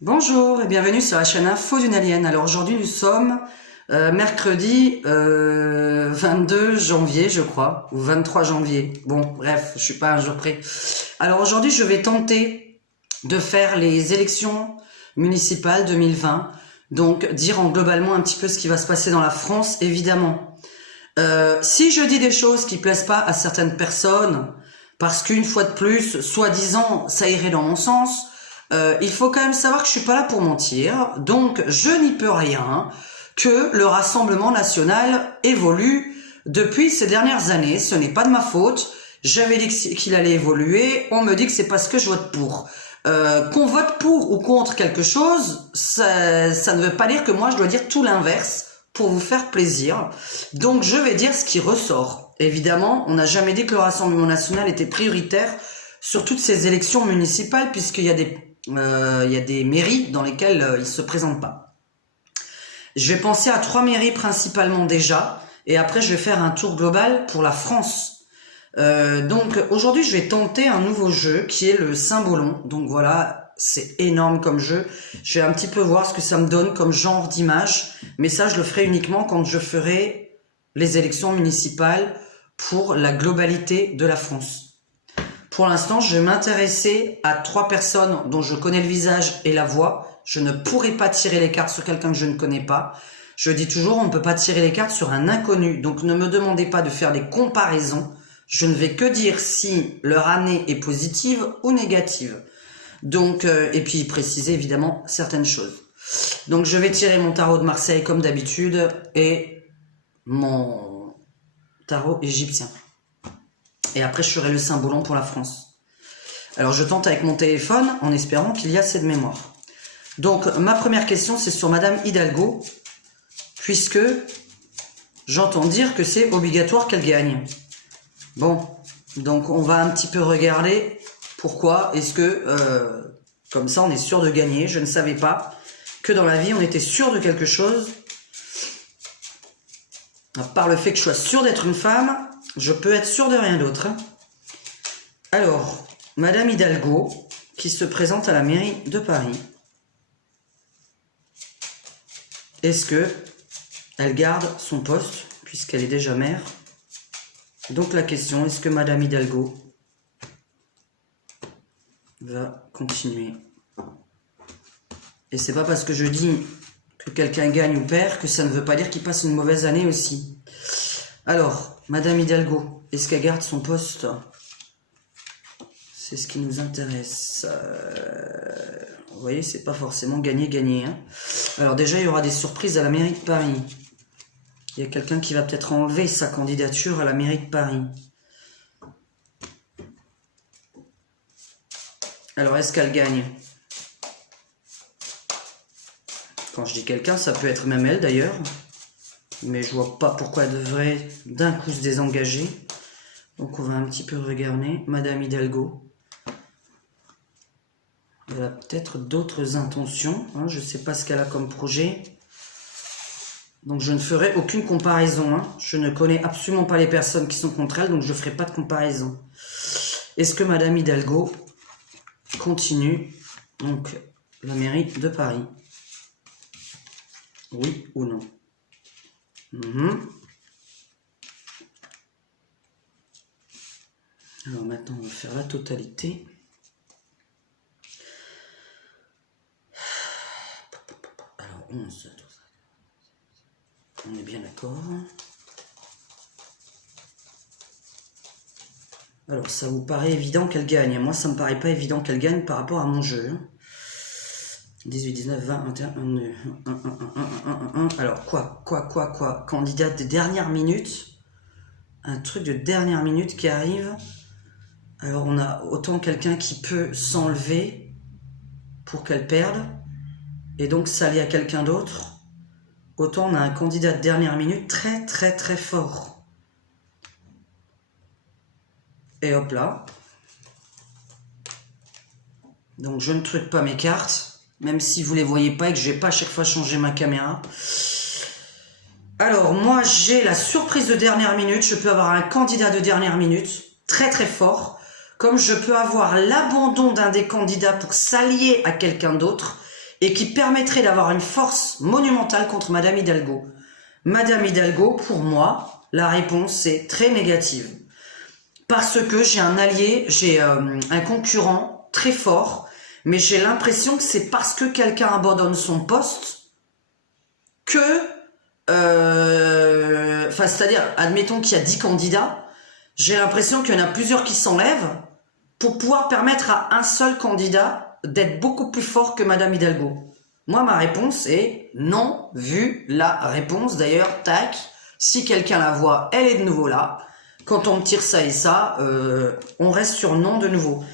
Bonjour et bienvenue sur la chaîne Info d'une Alien. Alors aujourd'hui nous sommes mercredi 22 janvier je crois, ou 23 janvier. Bon bref, je suis pas un jour près. Alors aujourd'hui je vais tenter de faire les élections municipales 2020. Donc dire en globalement un petit peu ce qui va se passer dans la France évidemment. Si je dis des choses qui plaisent pas à certaines personnes, parce qu'une fois de plus, soi-disant ça irait dans mon sens, il faut quand même savoir que je suis pas là pour mentir, donc je n'y peux rien, que le Rassemblement National évolue depuis ces dernières années, ce n'est pas de ma faute, j'avais dit qu'il allait évoluer, on me dit que c'est parce que je vote pour. Qu'on vote pour ou contre quelque chose, ça ne veut pas dire que moi je dois dire tout l'inverse pour vous faire plaisir, donc je vais dire ce qui ressort. Évidemment, on n'a jamais dit que le Rassemblement National était prioritaire sur toutes ces élections municipales, puisqu'il y a des mairies dans lesquelles ils se présentent pas. Je vais penser à 3 mairies principalement déjà, et après je vais faire un tour global pour la France. Donc aujourd'hui je vais tenter un nouveau jeu qui est le Cymbolon. Donc voilà, c'est énorme comme jeu. Je vais un petit peu voir ce que ça me donne comme genre d'image, mais ça je le ferai uniquement quand je ferai les élections municipales pour la globalité de la France. Pour l'instant, je vais m'intéresser à 3 personnes dont je connais le visage et la voix. Je ne pourrai pas tirer les cartes sur quelqu'un que je ne connais pas. Je dis toujours, on ne peut pas tirer les cartes sur un inconnu. Donc ne me demandez pas de faire des comparaisons. Je ne vais que dire si leur année est positive ou négative. Donc, et puis préciser évidemment certaines choses. Donc je vais tirer mon tarot de Marseille comme d'habitude et mon tarot égyptien. Et après, je ferai le Cymbolon pour la France. Alors, je tente avec mon téléphone en espérant qu'il y a assez de mémoire. Donc, ma première question, c'est sur Madame Hidalgo, puisque j'entends dire que c'est obligatoire qu'elle gagne. Bon, donc on va un petit peu regarder pourquoi est-ce que, comme ça, on est sûr de gagner. Je ne savais pas que dans la vie, on était sûr de quelque chose. À part le fait que je sois sûr d'être une femme, je peux être sûr de rien d'autre. Alors, Madame Hidalgo, qui se présente à la mairie de Paris. Est-ce que elle garde son poste, puisqu'elle est déjà maire? Donc la question, est-ce que Madame Hidalgo va continuer? Et c'est pas parce que je dis que quelqu'un gagne ou perd que ça ne veut pas dire qu'il passe une mauvaise année aussi. Alors, Madame Hidalgo, est-ce qu'elle garde son poste? C'est ce qui nous intéresse. Vous voyez, c'est pas forcément gagner-gagner. Hein. Alors déjà, il y aura des surprises à la mairie de Paris. Il y a quelqu'un qui va peut-être enlever sa candidature à la mairie de Paris. Alors, est-ce qu'elle gagne? Quand je dis quelqu'un, ça peut être même elle d'ailleurs. Mais je vois pas pourquoi elle devrait d'un coup se désengager. Donc on va un petit peu regarder. Madame Hidalgo. Elle a peut-être d'autres intentions. Hein, je ne sais pas ce qu'elle a comme projet. Donc je ne ferai aucune comparaison. Hein. Je ne connais absolument pas les personnes qui sont contre elle. Donc je ne ferai pas de comparaison. Est-ce que Madame Hidalgo continue donc la mairie de Paris? Oui ou non? Alors maintenant on va faire la totalité. Alors 11, on est bien d'accord. Alors ça vous paraît évident qu'elle gagne? Moi ça me paraît pas évident qu'elle gagne par rapport à mon jeu. 18, 19, 20, 21, 1. Alors quoi? Candidate de dernière minute. Un truc de dernière minute qui arrive. Alors on a autant quelqu'un qui peut s'enlever pour qu'elle perde. Et donc s'allier à quelqu'un d'autre. Autant on a un candidat de dernière minute très très très fort. Et hop là. Donc je ne truque pas mes cartes. Même si vous ne les voyez pas et que je ne vais pas à chaque fois changer ma caméra. Alors, moi, j'ai la surprise de dernière minute. Je peux avoir un candidat de dernière minute, très très fort. Comme je peux avoir l'abandon d'un des candidats pour s'allier à quelqu'un d'autre. et qui permettrait d'avoir une force monumentale contre Madame Hidalgo. Madame Hidalgo, pour moi, la réponse est très négative. Parce que j'ai un allié, j'ai un concurrent très fort, mais j'ai l'impression que c'est parce que quelqu'un abandonne son poste que... c'est-à-dire, admettons qu'il y a 10 candidats, j'ai l'impression qu'il y en a plusieurs qui s'enlèvent pour pouvoir permettre à un seul candidat d'être beaucoup plus fort que Madame Hidalgo. Moi, ma réponse est non, vu la réponse. D'ailleurs, tac, si quelqu'un la voit, elle est de nouveau là. Quand on me tire ça et ça, on reste sur non de nouveau.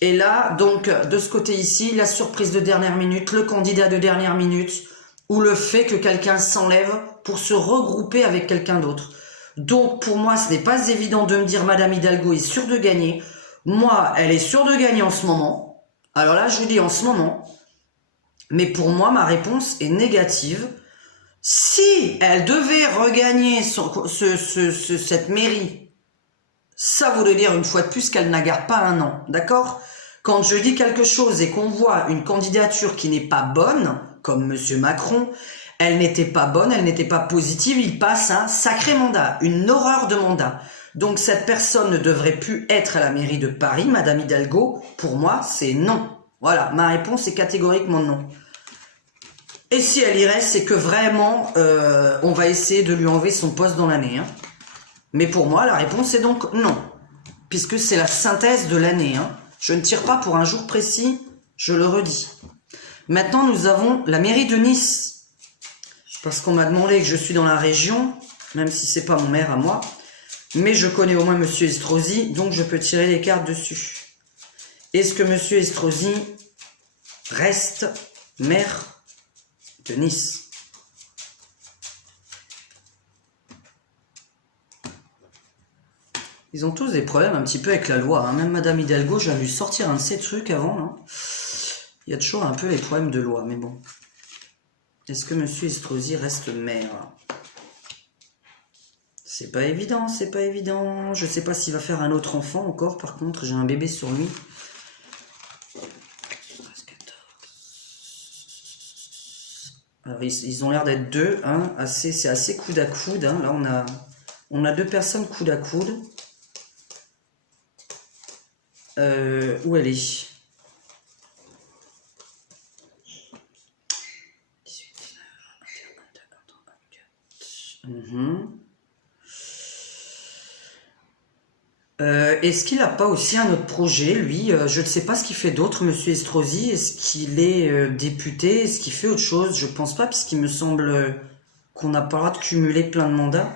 Et là, donc, de ce côté ici, la surprise de dernière minute, le candidat de dernière minute, ou le fait que quelqu'un s'enlève pour se regrouper avec quelqu'un d'autre. Donc, pour moi, ce n'est pas évident de me dire Madame Hidalgo est sûre de gagner. Moi, elle est sûre de gagner en ce moment. Alors là, je vous dis en ce moment. Mais pour moi, ma réponse est négative. Si elle devait regagner cette mairie, ça voudrait dire une fois de plus qu'elle n'agarde pas un an, d'accord? Quand je dis quelque chose et qu'on voit une candidature qui n'est pas bonne, comme Monsieur Macron, elle n'était pas bonne, elle n'était pas positive, il passe un sacré mandat, une horreur de mandat. Donc cette personne ne devrait plus être à la mairie de Paris, Madame Hidalgo, pour moi c'est non. Voilà, ma réponse est catégoriquement non. Et si elle y reste, c'est que vraiment, on va essayer de lui enlever son poste dans l'année. Hein. Mais pour moi, la réponse est donc non. Puisque c'est la synthèse de l'année. Hein. Je ne tire pas pour un jour précis, je le redis. Maintenant, nous avons la mairie de Nice. Parce qu'on m'a demandé que je suis dans la région, même si c'est pas mon maire à moi. Mais je connais au moins Monsieur Estrosi, donc je peux tirer les cartes dessus. Est-ce que Monsieur Estrosi reste maire de Nice? Ils ont tous des problèmes un petit peu avec la loi. Hein. Même Madame Hidalgo, j'ai dû sortir un de ces trucs avant. Là. Il y a toujours un peu les problèmes de loi, mais bon. Est-ce que Monsieur Estrosi reste maire? C'est pas évident, c'est pas évident. Je sais pas s'il va faire un autre enfant encore. Par contre, j'ai un bébé sur lui. Alors, ils ont l'air d'être deux. Hein, c'est assez coude à coude. Hein. Là, on a deux personnes coude à coude. Où elle est? 18, 19, 21, 24. Est-ce qu'il n'a pas aussi un autre projet, lui? Je ne sais pas ce qu'il fait d'autre, Monsieur Estrosi. Est-ce qu'il est député? Est-ce qu'il fait autre chose? Je pense pas, puisqu'il me semble qu'on n'a pas le droit de cumuler plein de mandats.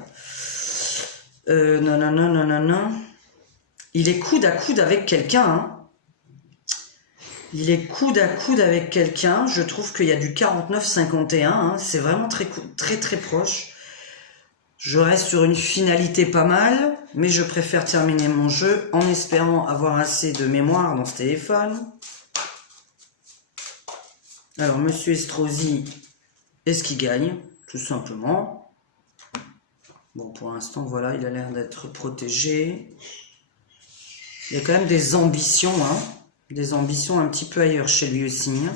Non. Il est coude à coude avec quelqu'un. Hein. Il est coude à coude avec quelqu'un. Je trouve qu'il y a du 49-51. Hein. C'est vraiment très proche. Je reste sur une finalité pas mal, mais je préfère terminer mon jeu en espérant avoir assez de mémoire dans ce téléphone. Alors, Monsieur Estrosi, est-ce qu'il gagne? Tout simplement. Bon, pour l'instant, voilà, il a l'air d'être protégé. Il y a quand même des ambitions, hein. Des ambitions un petit peu ailleurs chez lui aussi. Hein.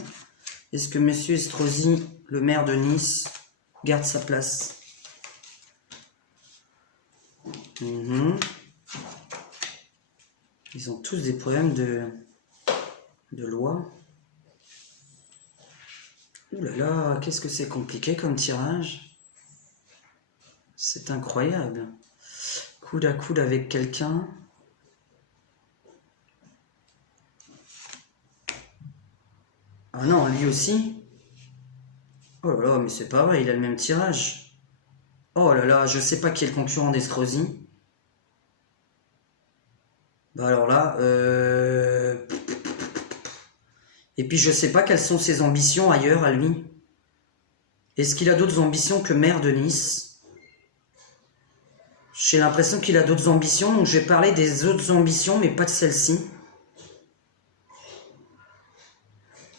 Est-ce que Monsieur Estrosi, le maire de Nice, garde sa place? Ils ont tous des problèmes de loi. Ouh là là, qu'est-ce que c'est compliqué comme tirage. C'est incroyable. Coude à coude avec quelqu'un. Ah non, lui aussi. Oh là là, mais c'est pas vrai, il a le même tirage. Oh là là, je sais pas qui est le concurrent d'Estrosi. Bah alors là, et puis je sais pas quelles sont ses ambitions ailleurs à lui. Est-ce qu'il a d'autres ambitions que maire de Nice? J'ai l'impression qu'il a d'autres ambitions, donc je vais parler des autres ambitions, mais pas de celle-ci.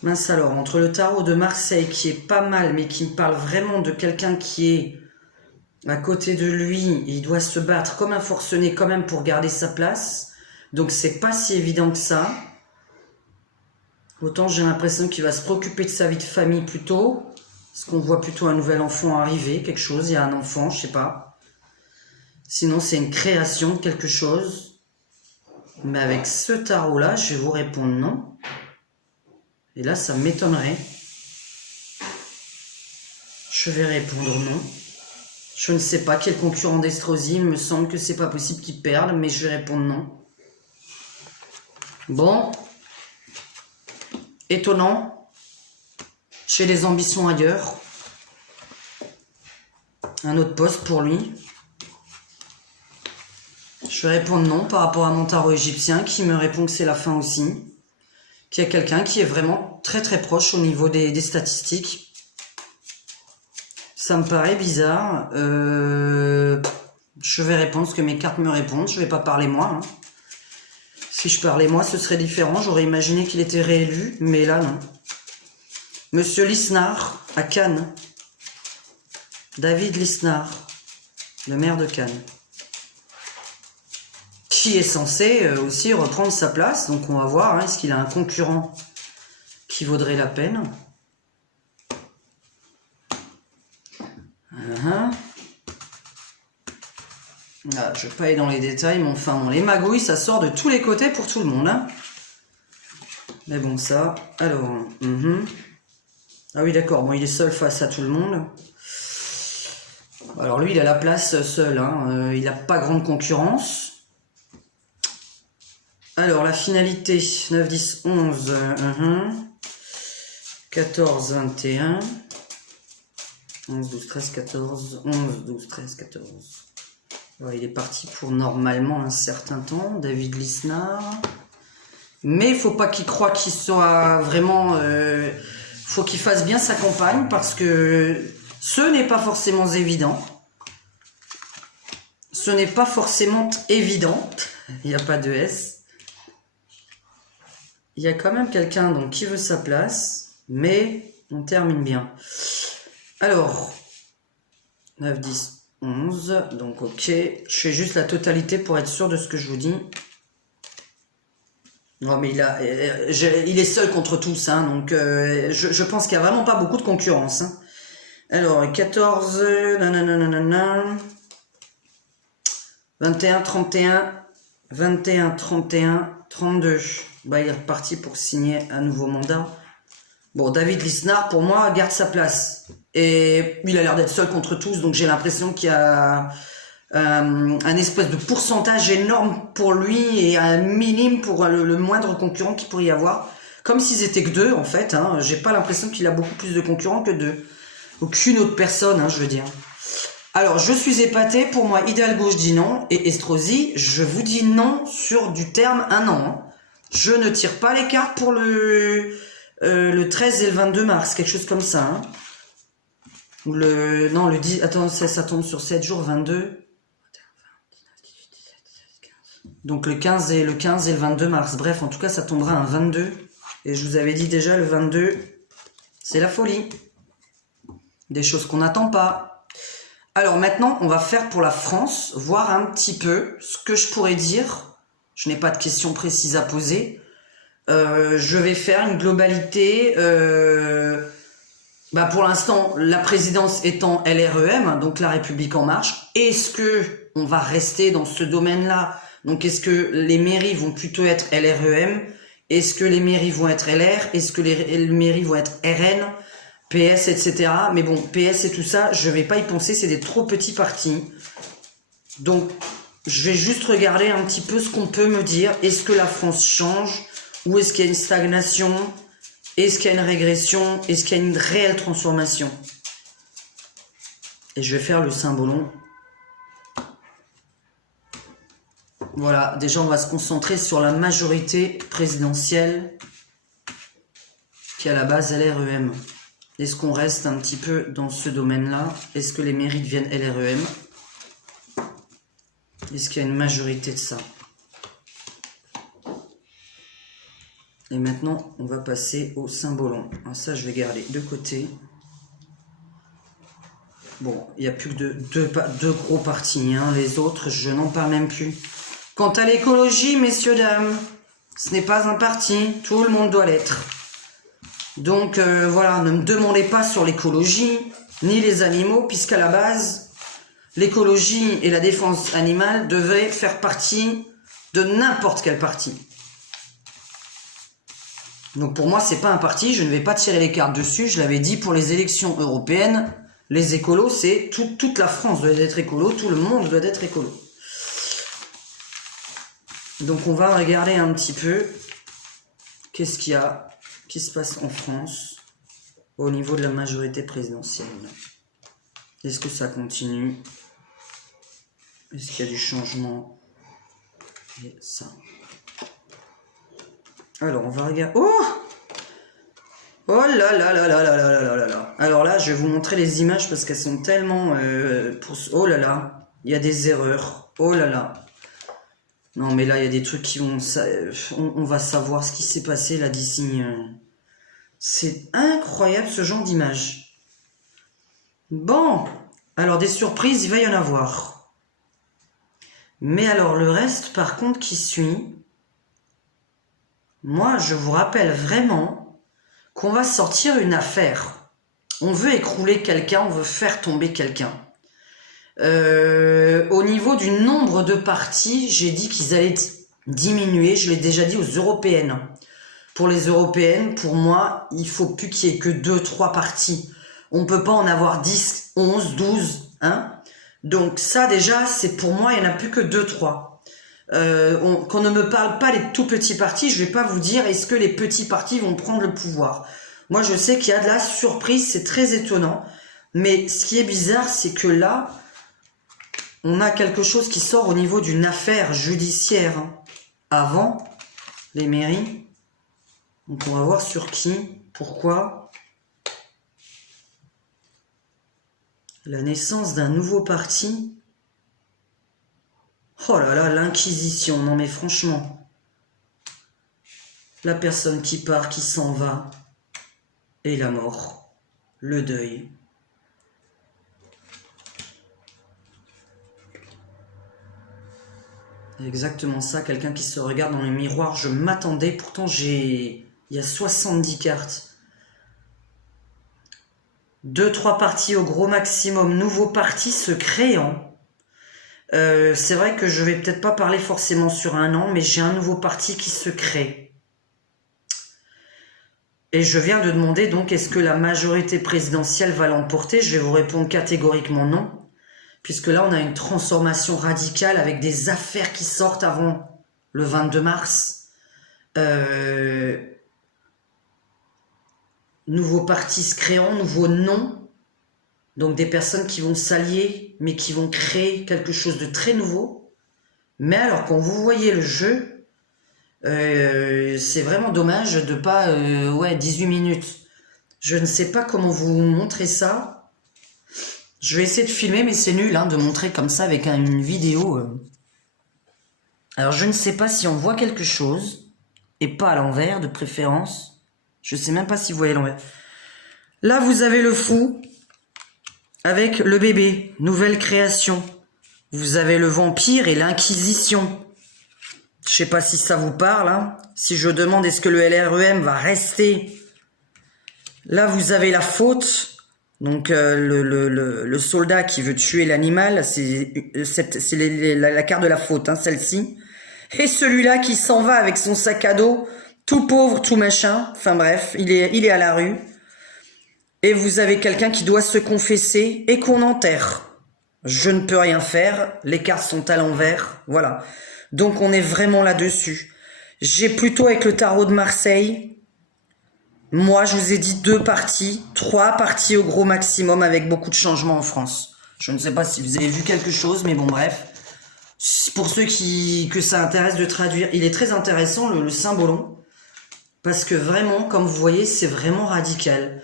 Mince alors, entre le tarot de Marseille, qui est pas mal, mais qui me parle vraiment de quelqu'un qui est à côté de lui, il doit se battre comme un forcené quand même pour garder sa place. Donc c'est pas si évident que ça. Autant j'ai l'impression qu'il va se préoccuper de sa vie de famille plutôt. Parce qu'on voit plutôt un nouvel enfant arriver, quelque chose. Il y a un enfant, je sais pas. Sinon, c'est une création de quelque chose. Mais avec ce tarot-là, je vais vous répondre non. Et là, ça m'étonnerait. Je vais répondre non. Je ne sais pas quel concurrent d'Estrosi. Il me semble que c'est pas possible qu'il perde, mais je vais répondre non. Bon. Étonnant. J'ai des ambitions ailleurs. Un autre poste pour lui. Je vais répondre non par rapport à mon tarot égyptien qui me répond que c'est la fin aussi. Qu'il y a quelqu'un qui est vraiment très très proche au niveau des statistiques. Ça me paraît bizarre. Je vais répondre ce que mes cartes me répondent. Je vais pas parler moi. Hein. Si je parlais moi, ce serait différent. J'aurais imaginé qu'il était réélu, mais là non. Monsieur Lisnard, à Cannes. David Lisnard, le maire de Cannes. Qui est censé aussi reprendre sa place. Donc on va voir, hein, est-ce qu'il a un concurrent qui vaudrait la peine. Ah, je ne vais pas aller dans les détails, mais enfin, bon, les magouilles, ça sort de tous les côtés pour tout le monde. Hein. Mais bon, ça, alors... Ah oui, d'accord, bon, il est seul face à tout le monde. Alors lui, il a la place seul, hein. Il n'a pas grande concurrence. Alors, la finalité, 9, 10, 11, 14, 21... 11, 12, 13, 14, 11, 12, 13, 14. Ouais, il est parti pour normalement un certain temps, David Lisnard. Mais il ne faut pas qu'il croie qu'il soit vraiment... faut qu'il fasse bien sa campagne parce que ce n'est pas forcément évident. Ce n'est pas forcément évident. Il n'y a pas de S. Il y a quand même quelqu'un donc qui veut sa place, mais on termine bien. Alors, 9, 10, 11, donc ok. Je fais juste la totalité pour être sûr de ce que je vous dis. Non mais il est seul contre tous, hein, donc je pense qu'il n'y a vraiment pas beaucoup de concurrence. Hein. Alors, 14, nanana, 21, 31, 21, 31, 32. Bah, il est reparti pour signer un nouveau mandat. Bon, David Lisnard, pour moi, garde sa place. Et il a l'air d'être seul contre tous, donc j'ai l'impression qu'il y a un espèce de pourcentage énorme pour lui et un minime pour le moindre concurrent qu'il pourrait y avoir. Comme s'ils étaient que deux, en fait. Hein. J'ai pas l'impression qu'il a beaucoup plus de concurrents que deux. Aucune autre personne, hein, je veux dire. Alors, je suis épaté. Pour moi, Hidalgo, je dis non. Et Estrosi, je vous dis non sur du terme un an. Hein. Je ne tire pas les cartes pour le 13 et le 22 mars, quelque chose comme ça. Hein. Ou non, le 10, attends, ça tombe sur 7 jours, 22. Donc le 15 et le 22 mars. Bref, en tout cas, ça tombera un 22. Et je vous avais dit déjà, le 22, c'est la folie. Des choses qu'on n'attend pas. Alors maintenant, on va faire pour la France, voir un petit peu ce que je pourrais dire. Je n'ai pas de questions précises à poser. Je vais faire une globalité... pour l'instant, la présidence étant LREM, donc La République En Marche, est-ce que on va rester dans ce domaine-là? Donc, est-ce que les mairies vont plutôt être LREM? Est-ce que les mairies vont être LR? Est-ce que les mairies vont être RN, PS, etc. Mais bon, PS et tout ça, je vais pas y penser, c'est des trop petits partis. Donc, je vais juste regarder un petit peu ce qu'on peut me dire. Est-ce que la France change? Ou est-ce qu'il y a une stagnation? Est-ce qu'il y a une régression? Est-ce qu'il y a une réelle transformation? Et je vais faire le symbolon. Voilà, déjà on va se concentrer sur la majorité présidentielle qui est à la base LREM. Est-ce qu'on reste un petit peu dans ce domaine-là? Est-ce que les mairies deviennent LREM? Est-ce qu'il y a une majorité de ça? Et maintenant, on va passer au symbolon. Alors ça, je vais garder de côté. Bon, il n'y a plus que deux gros partis. Hein. Les autres, je n'en parle même plus. Quant à l'écologie, messieurs, dames, ce n'est pas un parti. Tout le monde doit l'être. Donc voilà, ne me demandez pas sur l'écologie, ni les animaux, puisqu'à la base, l'écologie et la défense animale devaient faire partie de n'importe quel parti. Donc pour moi, c'est pas un parti, je ne vais pas tirer les cartes dessus, je l'avais dit pour les élections européennes, les écolos, c'est toute la France doit être écolo, tout le monde doit être écolo. Donc on va regarder un petit peu qu'est-ce qu'il y a, qui se passe en France au niveau de la majorité présidentielle. Est-ce que ça continue? Est-ce qu'il y a du changement? Et ça. Alors on va regarder. Oh! Oh là là là là là là là là là. Alors là, je vais vous montrer les images parce qu'elles sont tellement... Oh là là, il y a des erreurs. Oh là là. Non mais là, il y a des trucs qui vont... On va savoir ce qui s'est passé là d'ici. C'est incroyable ce genre d'image. Bon, alors des surprises, il va y en avoir. Mais alors le reste, par contre, qui suit... Moi, je vous rappelle vraiment qu'on va sortir une affaire. On veut écrouler quelqu'un, on veut faire tomber quelqu'un. Au niveau du nombre de partis, j'ai dit qu'ils allaient diminuer, je l'ai déjà dit aux européennes. Pour les européennes, pour moi, il faut plus qu'il y ait que 2-3 partis. On ne peut pas en avoir 10, 11, 12. Hein. Donc ça déjà, c'est pour moi, il n'y en a plus que 2-3. Qu'on ne me parle pas les tout petits partis, je vais pas vous dire est-ce que les petits partis vont prendre le pouvoir. Moi je sais qu'il y a de la surprise, c'est très étonnant, mais ce qui est bizarre c'est que là on a quelque chose qui sort au niveau d'une affaire judiciaire avant les mairies. Donc on va voir sur qui, pourquoi. La naissance d'un nouveau parti. Oh là là, l'inquisition, non mais franchement. La personne qui part, qui s'en va, et la mort, le deuil. Exactement ça, quelqu'un qui se regarde dans le miroir, je m'attendais, pourtant il y a 70 cartes. 2-3 parties au gros maximum, nouveau parti se créant. C'est vrai que je vais peut-être pas parler forcément sur un an, mais j'ai un nouveau parti qui se crée. Et je viens de demander donc, est-ce que la majorité présidentielle va l'emporter? Je vais vous répondre catégoriquement non, puisque là on a une transformation radicale avec des affaires qui sortent avant le 22 mars. Nouveau parti se créant, nouveau nom. Donc des personnes qui vont s'allier, mais qui vont créer quelque chose de très nouveau. Mais alors, quand vous voyez le jeu, c'est vraiment dommage de pas... 18 minutes. Je ne sais pas comment vous montrer ça. Je vais essayer de filmer, mais c'est nul de montrer comme ça avec une vidéo. Alors, je ne sais pas si on voit quelque chose, et pas à l'envers, de préférence. Je ne sais même pas si vous voyez l'envers. Là, vous avez le fou. Avec le bébé, nouvelle création. Vous avez le vampire et l'inquisition. Je sais pas si ça vous parle. Si je demande est-ce que le LREM va rester. Là, vous avez la faute. Donc, le soldat qui veut tuer l'animal, c'est la carte de la faute, celle-ci. Et celui-là qui s'en va avec son sac à dos, tout pauvre, tout machin. Enfin bref, il est à la rue. Et vous avez quelqu'un qui doit se confesser et qu'on enterre. Je ne peux rien faire, les cartes sont à l'envers, voilà. Donc on est vraiment là-dessus. J'ai plutôt avec le tarot de Marseille, moi je vous ai dit 2 parties, 3 parties au gros maximum avec beaucoup de changements en France. Je ne sais pas si vous avez vu quelque chose, mais bon bref. Pour ceux que ça intéresse de traduire, il est très intéressant le symbolon. Parce que vraiment, comme vous voyez, c'est vraiment radical.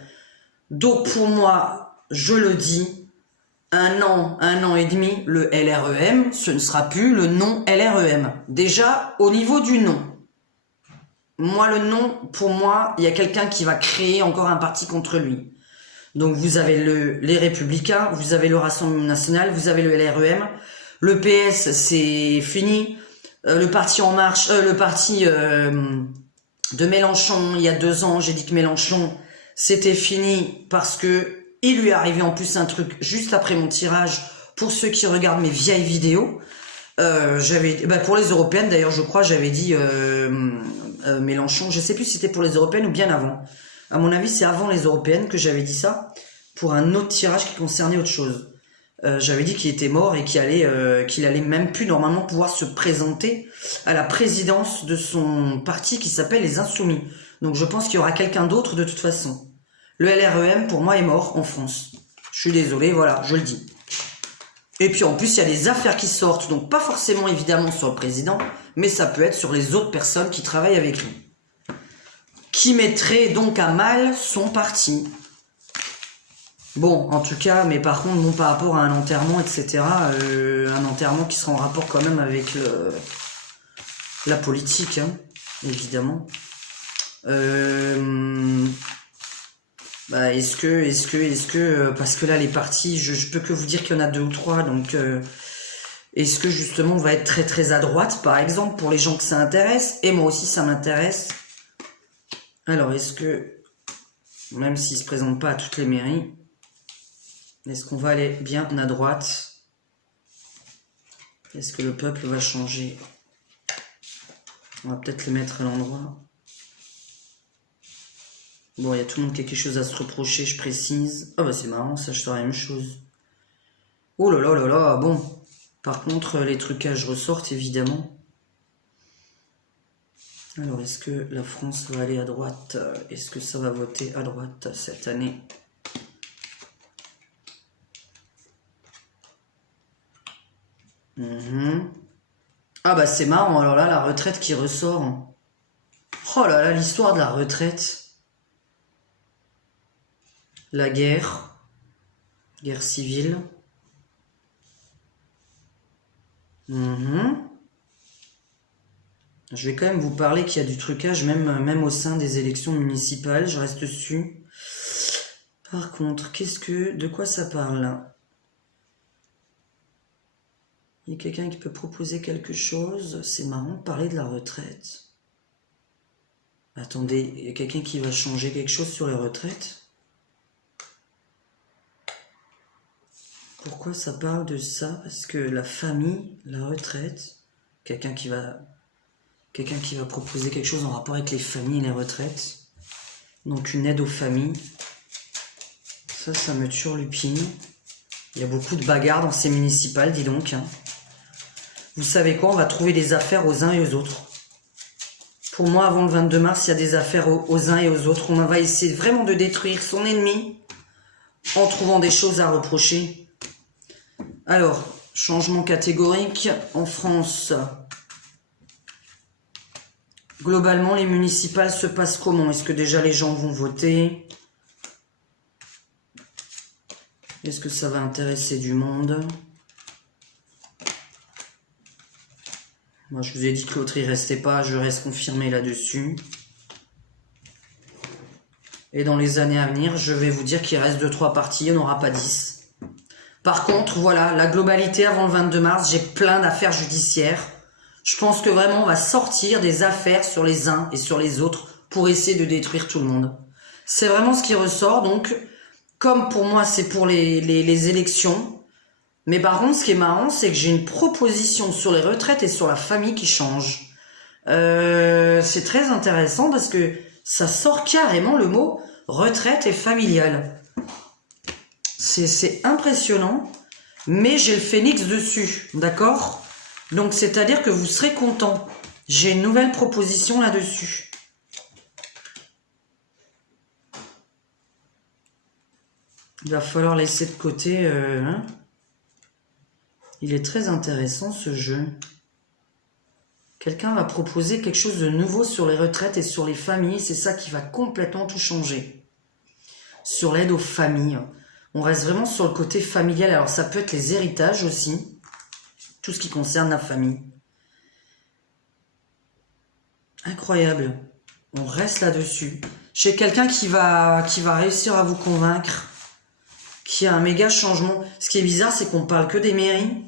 Donc pour moi, je le dis, un an et demi, le LREM, ce ne sera plus le non LREM. Déjà, au niveau du nom, moi le nom, pour moi, il y a quelqu'un qui va créer encore un parti contre lui. Donc vous avez les Républicains, vous avez le Rassemblement National, vous avez le LREM, le PS c'est fini, le parti En Marche, le parti de Mélenchon, il y a 2 ans, j'ai dit que Mélenchon c'était fini parce que il lui est arrivé en plus un truc juste après mon tirage. Pour ceux qui regardent mes vieilles vidéos, pour les européennes d'ailleurs, je crois, j'avais dit Mélenchon. Je sais plus si c'était pour les européennes ou bien avant. À mon avis, c'est avant les européennes que j'avais dit ça pour un autre tirage qui concernait autre chose. J'avais dit qu'il était mort et qu'il allait même plus normalement pouvoir se présenter à la présidence de son parti qui s'appelle les Insoumis. Donc je pense qu'il y aura quelqu'un d'autre de toute façon. Le LREM pour moi est mort en France. Je suis désolé, voilà, je le dis. Et puis en plus il y a des affaires qui sortent, donc pas forcément évidemment sur le président, mais ça peut être sur les autres personnes qui travaillent avec lui. Qui mettraient donc à mal son parti. Bon, en tout cas, mais par contre, bon, par rapport à un enterrement, etc., un enterrement qui sera en rapport quand même avec la politique, hein, évidemment. Est-ce que, parce que là, les partis, je peux que vous dire qu'il y en a 2 ou 3, donc, est-ce que justement, on va être très très à droite, par exemple, pour les gens que ça intéresse, et moi aussi, ça m'intéresse. Alors, est-ce que, même s'ils ne se présentent pas à toutes les mairies, est-ce qu'on va aller bien à droite? Est-ce que le peuple va changer? On va peut-être les mettre à l'endroit. Bon, il y a tout le monde qui a quelque chose à se reprocher, je précise. Ah bah c'est marrant, ça, je ferai la même chose. Oh là là là là, bon. Par contre, les trucages ressortent, évidemment. Alors, est-ce que la France va aller à droite? Est-ce que ça va voter à droite cette année? Ah bah c'est marrant, alors là, la retraite qui ressort. Oh là là, l'histoire de la retraite. La guerre civile. Je vais quand même vous parler qu'il y a du trucage, même au sein des élections municipales, je reste dessus. Par contre, de quoi ça parle là? Il y a quelqu'un qui peut proposer quelque chose. C'est marrant de parler de la retraite. Attendez, il y a quelqu'un qui va changer quelque chose sur les retraites? Pourquoi ça parle de ça? Parce que la famille, la retraite, quelqu'un qui va proposer quelque chose en rapport avec les familles et les retraites. Donc une aide aux familles. Ça me turlupine. Il y a beaucoup de bagarres dans ces municipales, dis donc. Hein. Vous savez quoi? On va trouver des affaires aux uns et aux autres. Pour moi, avant le 22 mars, il y a des affaires aux uns et aux autres. On va essayer vraiment de détruire son ennemi en trouvant des choses à reprocher. Alors, changement catégorique. En France, globalement, les municipales se passent comment? Est-ce que déjà les gens vont voter? Est-ce que ça va intéresser du monde? Moi, je vous ai dit que l'autre, il restait pas. Je reste confirmé là-dessus. Et dans les années à venir, je vais vous dire qu'il reste 2-3 partis. Il n'y en aura pas 10. Par contre, voilà, la globalité avant le 22 mars, j'ai plein d'affaires judiciaires. Je pense que vraiment, on va sortir des affaires sur les uns et sur les autres pour essayer de détruire tout le monde. C'est vraiment ce qui ressort. Donc, comme pour moi, c'est pour les élections. Mais par contre, ce qui est marrant, c'est que j'ai une proposition sur les retraites et sur la famille qui change. C'est très intéressant parce que ça sort carrément le mot retraite et familiale. C'est impressionnant, mais j'ai le phénix dessus, d'accord? Donc, c'est-à-dire que vous serez content. J'ai une nouvelle proposition là-dessus. Il va falloir laisser de côté... hein. Il est très intéressant ce jeu. Quelqu'un va proposer quelque chose de nouveau sur les retraites et sur les familles. C'est ça qui va complètement tout changer. Sur l'aide aux familles. On reste vraiment sur le côté familial. Alors ça peut être les héritages aussi. Tout ce qui concerne la famille. Incroyable. On reste là-dessus. J'ai quelqu'un qui va réussir à vous convaincre. Qui a un méga changement. Ce qui est bizarre, c'est qu'on parle que des mairies.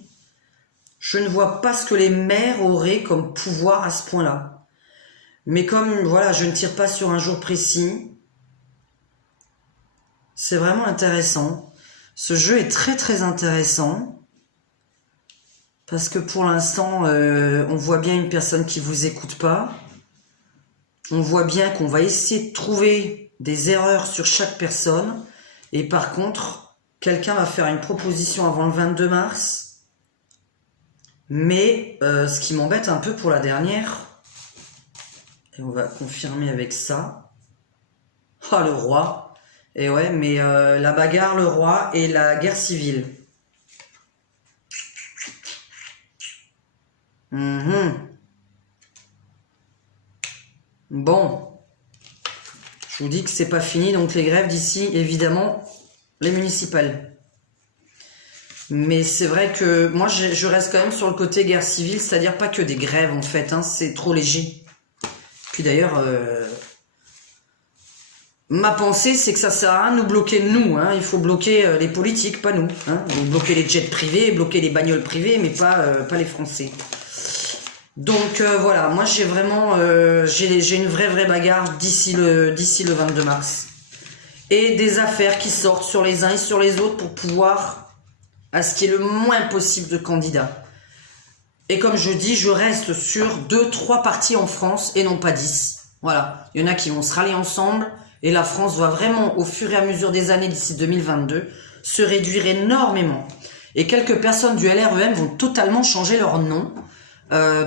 Je ne vois pas ce que les maires auraient comme pouvoir à ce point-là. Mais comme, voilà, je ne tire pas sur un jour précis, C'est vraiment intéressant. Ce jeu est très très intéressant. Parce que pour l'instant, on voit bien une personne qui vous écoute pas. On voit bien qu'on va essayer de trouver des erreurs sur chaque personne. Et par contre, quelqu'un va faire une proposition avant le 22 mars. Mais ce qui m'embête un peu pour la dernière, et on va confirmer avec ça. Ah, le roi. Et ouais, mais la bagarre, le roi et la guerre civile. Bon, je vous dis que c'est pas fini, donc les grèves d'ici, évidemment, les municipales. Mais c'est vrai que moi, je reste quand même sur le côté guerre civile, c'est-à-dire pas que des grèves en fait, hein, c'est trop léger. Puis d'ailleurs, ma pensée, c'est que ça sert à rien de nous bloquer nous, hein, il faut bloquer les politiques, pas nous. Hein, donc bloquer les jets privés, bloquer les bagnoles privées, mais pas les Français. Donc voilà, moi j'ai vraiment j'ai une vraie bagarre d'ici le 22 mars. Et des affaires qui sortent sur les uns et sur les autres pour pouvoir à ce qu'il y ait le moins possible de candidats. Et comme je dis, je reste sur 2-3 partis en France et non pas 10. Voilà, il y en a qui vont se rallier ensemble et la France va vraiment au fur et à mesure des années d'ici 2022 se réduire énormément. Et quelques personnes du LREM vont totalement changer leur nom.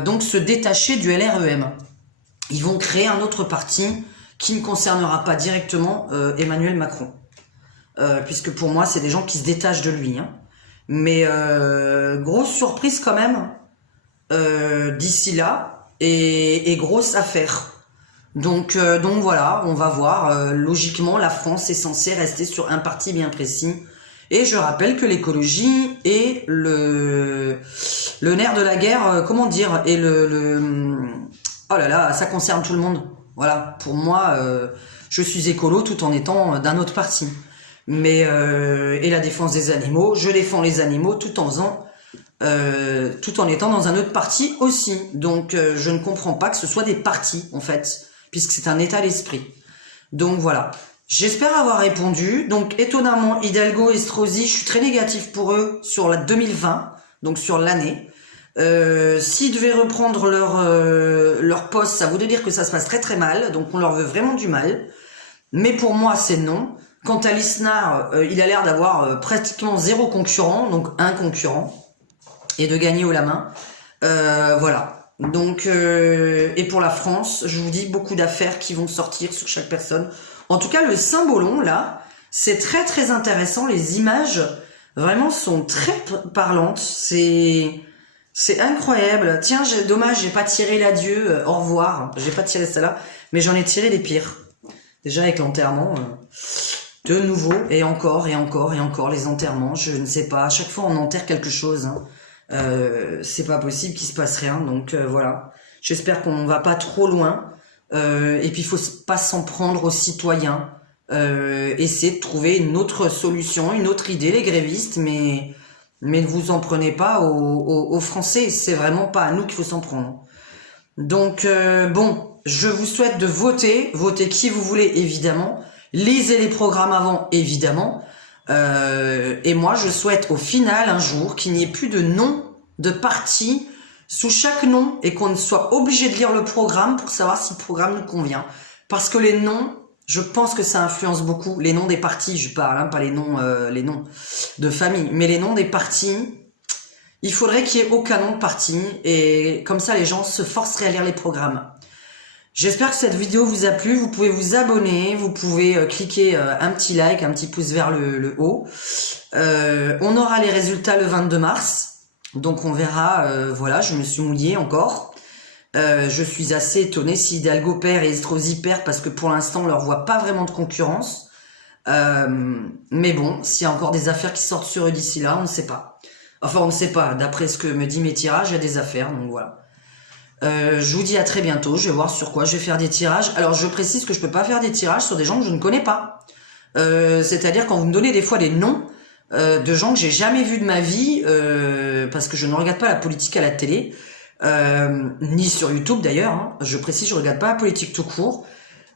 Donc se détacher du LREM. Ils vont créer un autre parti qui ne concernera pas directement Emmanuel Macron. Puisque pour moi, c'est des gens qui se détachent de lui. Hein. Mais grosse surprise quand même d'ici là et grosse affaire. Donc voilà, on va voir. Logiquement, la France est censée rester sur un parti bien précis. Et je rappelle que l'écologie est le nerf de la guerre, comment dire, et oh là là, ça concerne tout le monde. Voilà, pour moi, je suis écolo tout en étant d'un autre parti. Mais et la défense des animaux, je défends les animaux tout en étant dans un autre parti aussi. Donc je ne comprends pas que ce soit des partis en fait, puisque c'est un état d'esprit. Donc voilà. J'espère avoir répondu. Donc étonnamment, Hidalgo et Estrosi, je suis très négatif pour eux sur la 2020, donc sur l'année. S'ils devaient reprendre leur poste, ça voudrait dire que ça se passe très très mal, donc on leur veut vraiment du mal. Mais pour moi, c'est non. Quant à Lisnard, il a l'air d'avoir pratiquement 0 concurrent, donc un concurrent, et de gagner haut la main. Voilà. Donc, et pour la France, je vous dis beaucoup d'affaires qui vont sortir sur chaque personne. En tout cas, le Saint-Bolon, là, c'est très très intéressant. Les images, vraiment, sont très parlantes. C'est incroyable. Tiens, dommage, j'ai pas tiré l'adieu, au revoir. J'ai pas tiré celle-là, mais j'en ai tiré les pires. Déjà avec l'enterrement, de nouveau, et encore, et encore, et encore, les enterrements. Je ne sais pas, à chaque fois on enterre quelque chose. Hein. C'est pas possible qu'il se passe rien, donc voilà. J'espère qu'on va pas trop loin. Et puis il faut pas s'en prendre aux citoyens, essayer de trouver une autre solution, une autre idée, les grévistes, mais ne vous en prenez pas aux Français, c'est vraiment pas à nous qu'il faut s'en prendre. Donc bon, je vous souhaite de voter qui vous voulez évidemment, lisez les programmes avant évidemment, et moi je souhaite au final un jour qu'il n'y ait plus de nom de parti sous chaque nom et qu'on ne soit obligé de lire le programme pour savoir si le programme nous convient. Parce que les noms, je pense que ça influence beaucoup. Les noms des partis, je parle, hein, pas les noms de famille, mais les noms des partis, il faudrait qu'il n'y ait aucun nom de parti et comme ça les gens se forceraient à lire les programmes. J'espère que cette vidéo vous a plu. Vous pouvez vous abonner, vous pouvez cliquer un petit like, un petit pouce vers le haut. On aura les résultats le 22 mars. Donc on verra, voilà, je me suis mouillée encore. Je suis assez étonnée si Hidalgo perd et Estrosi perd parce que pour l'instant on leur voit pas vraiment de concurrence. Mais bon, s'il y a encore des affaires qui sortent sur eux d'ici là, on ne sait pas. Enfin on ne sait pas, d'après ce que me dit mes tirages, il y a des affaires, donc voilà. Je vous dis à très bientôt, je vais voir sur quoi je vais faire des tirages. Alors je précise que je peux pas faire des tirages sur des gens que je ne connais pas. C'est-à-dire quand vous me donnez des fois des noms, de gens que j'ai jamais vus de ma vie, parce que je ne regarde pas la politique à la télé, ni sur YouTube d'ailleurs, hein. Je précise, je regarde pas la politique tout court.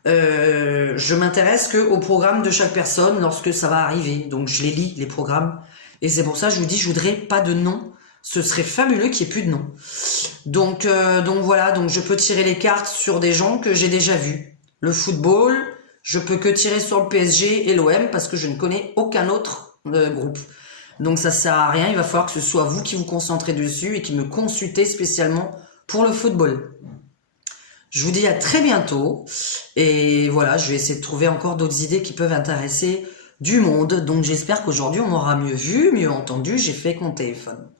Je m'intéresse que au programme de chaque personne lorsque ça va arriver. Donc je les lis, les programmes. Et c'est pour ça que je vous dis, je voudrais pas de nom. Ce serait fabuleux qu'il n'y ait plus de nom. Donc voilà, donc je peux tirer les cartes sur des gens que j'ai déjà vus. Le football, je peux que tirer sur le PSG et l'OM parce que je ne connais aucun autre groupe. Donc ça sert à rien, il va falloir que ce soit vous qui vous concentrez dessus et qui me consultez spécialement pour le football. Je vous dis à très bientôt et voilà, je vais essayer de trouver encore d'autres idées qui peuvent intéresser du monde. Donc j'espère qu'aujourd'hui on m'aura mieux vu, mieux entendu, j'ai fait avec mon téléphone.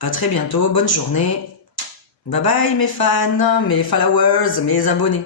À très bientôt, bonne journée. Bye bye mes fans, mes followers, mes abonnés.